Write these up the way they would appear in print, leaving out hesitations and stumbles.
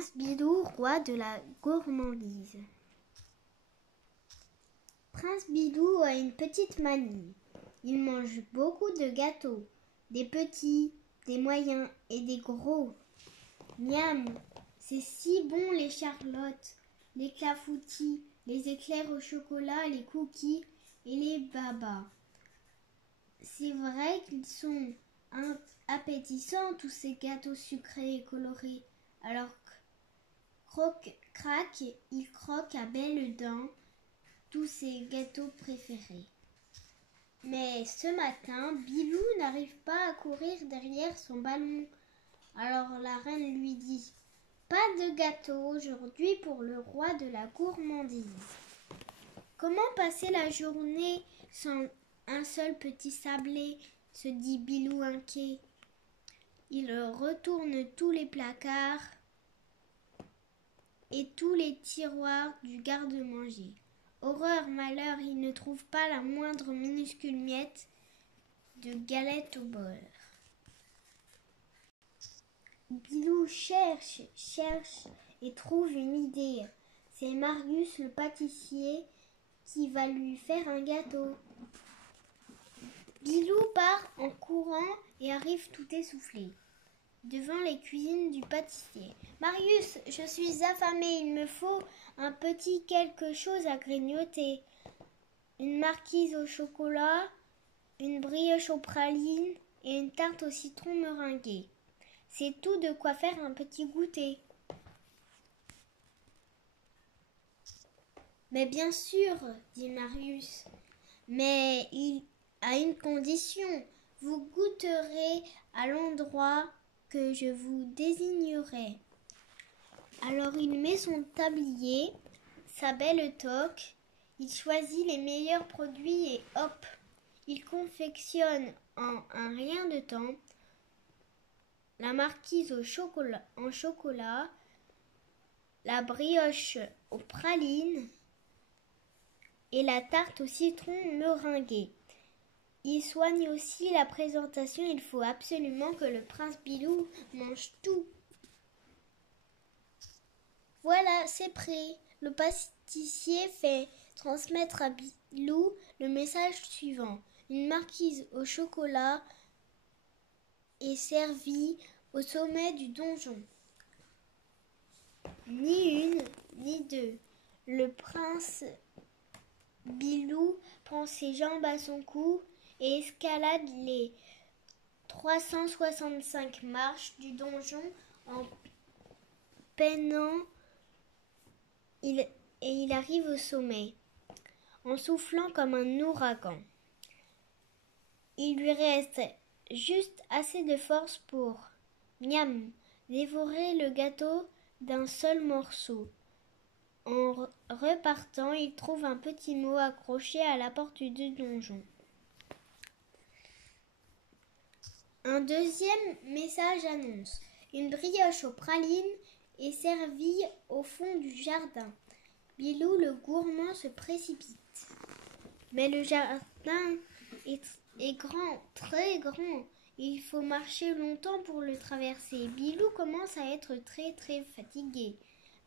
Prince Bilou, roi de la gourmandise. Prince Bilou a une petite manie. Il mange beaucoup de gâteaux, des petits, des moyens et des gros. Miam, c'est si bon les charlottes, les clafoutis, les éclairs au chocolat, les cookies et les babas. C'est vrai qu'ils sont appétissants tous ces gâteaux sucrés et colorés. Alors croque-craque, il croque à belles dents tous ses gâteaux préférés. Mais ce matin, Bilou n'arrive pas à courir derrière son ballon. Alors la reine lui dit « Pas de gâteau aujourd'hui pour le roi de la gourmandise. » Comment passer la journée sans un seul petit sablé, se dit Bilou inquiet. Il retourne tous les placards et tous les tiroirs du garde-manger. Horreur, malheur, il ne trouve pas la moindre minuscule miette de galette au beurre. Bilou cherche et trouve une idée. C'est Marius le pâtissier qui va lui faire un gâteau. Bilou part en courant et arrive tout essoufflé devant les cuisines du pâtissier. « Marius, je suis affamé, il me faut un petit quelque chose à grignoter. Une marquise au chocolat, une brioche aux pralines et une tarte au citron meringuée. C'est tout de quoi faire un petit goûter. » « Mais bien sûr, dit Marius, mais il a une condition. Vous goûterez à l'endroit que je vous désignerai. » Alors il met son tablier, sa belle toque, il choisit les meilleurs produits et hop, il confectionne en un rien de temps la marquise en chocolat, la brioche aux pralines et la tarte au citron meringuée. Il soigne aussi la présentation, il faut absolument que le prince Bilou mange tout. Voilà, c'est prêt. Le pâtissier fait transmettre à Bilou le message suivant. Une marquise au chocolat est servie au sommet du donjon. Ni une, ni deux. Le prince Bilou prend ses jambes à son cou et escalade les 365 marches du donjon en peinant et il arrive au sommet, en soufflant comme un ouragan. Il lui reste juste assez de force pour, miam, dévorer le gâteau d'un seul morceau. En repartant, il trouve un petit mot accroché à la porte du donjon. Un deuxième message annonce « Une brioche aux pralines est servie au fond du jardin. » Bilou le gourmand se précipite. Mais le jardin est grand, très grand. Il faut marcher longtemps pour le traverser. Bilou commence à être très fatigué.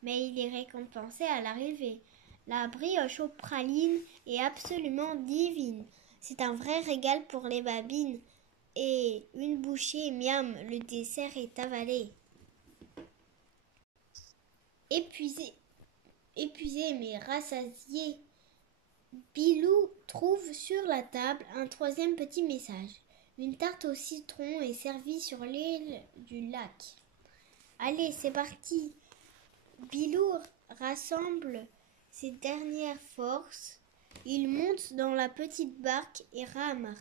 Mais il est récompensé à l'arrivée. La brioche aux pralines est absolument divine. C'est un vrai régal pour les babines. Et une bouchée, miam, le dessert est avalé. Épuisé mais rassasié, Bilou trouve sur la table un troisième petit message. Une tarte au citron est servie sur l'île du lac. Allez, c'est parti. Bilou rassemble ses dernières forces. Il monte dans la petite barque et rame.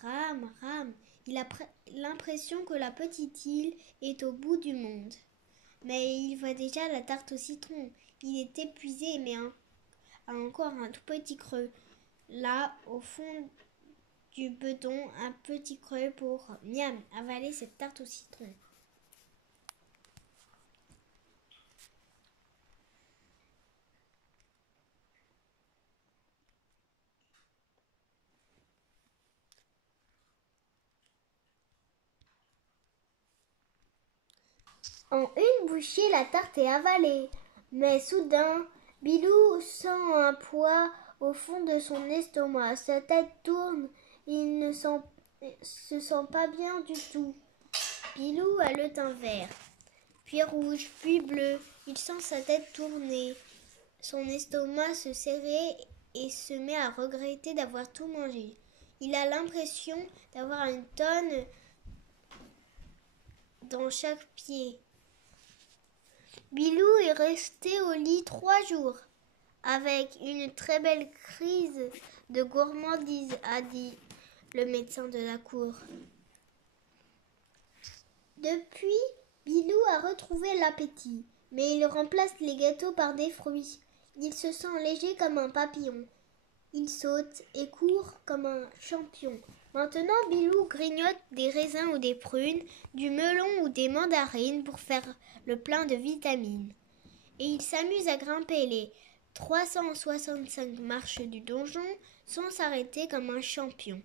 Il a l'impression que la petite île est au bout du monde. Mais il voit déjà la tarte au citron. Il est épuisé mais a encore un tout petit creux. Là, au fond du bedon, un petit creux pour, miam, avaler cette tarte au citron. En une bouchée, la tarte est avalée. Mais soudain, Bilou sent un poids au fond de son estomac. Sa tête tourne et il ne se sent pas bien du tout. Bilou a le teint vert, puis rouge, puis bleu. Il sent sa tête tourner, son estomac se serrer et se met à regretter d'avoir tout mangé. Il a l'impression d'avoir une tonne dans chaque pied. Bilou est resté au lit 3 jours, avec une très belle crise de gourmandise, a dit le médecin de la cour. Depuis, Bilou a retrouvé l'appétit, mais il remplace les gâteaux par des fruits. Il se sent léger comme un papillon. Il saute et court comme un champion. Maintenant, Bilou grignote des raisins ou des prunes, du melon ou des mandarines pour faire le plein de vitamines. Et il s'amuse à grimper les 365 marches du donjon sans s'arrêter comme un champion.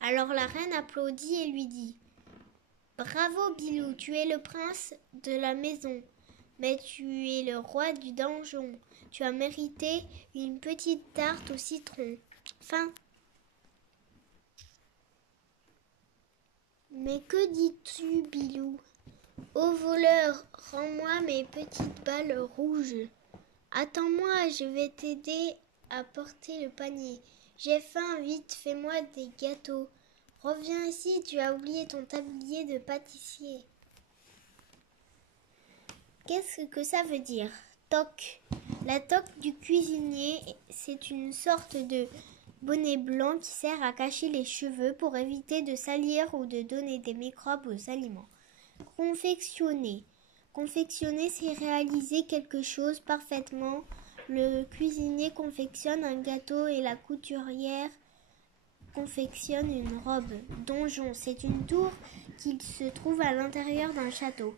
Alors la reine applaudit et lui dit « Bravo Bilou, tu es le prince de la maison, mais tu es le roi du donjon. Tu as mérité une petite tarte au citron. » Fin. Mais que dis-tu, Bilou ? Ô voleur, rends-moi mes petites balles rouges. Attends-moi, je vais t'aider à porter le panier. J'ai faim, vite, fais-moi des gâteaux. Reviens ici, tu as oublié ton tablier de pâtissier. Qu'est-ce que ça veut dire ? Toque. La toque du cuisinier, c'est une sorte de bonnet blanc qui sert à cacher les cheveux pour éviter de salir ou de donner des microbes aux aliments. Confectionner. Confectionner, c'est réaliser quelque chose parfaitement. Le cuisinier confectionne un gâteau et la couturière confectionne une robe. Donjon, c'est une tour qui se trouve à l'intérieur d'un château.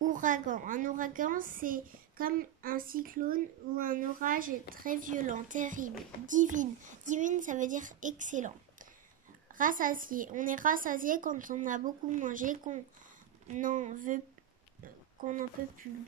Ouragan. Un ouragan, c'est comme un cyclone ou un orage très violent, terrible. Divine. Divine, ça veut dire excellent. Rassasié. On est rassasié quand on a beaucoup mangé, qu'on n'en peut plus.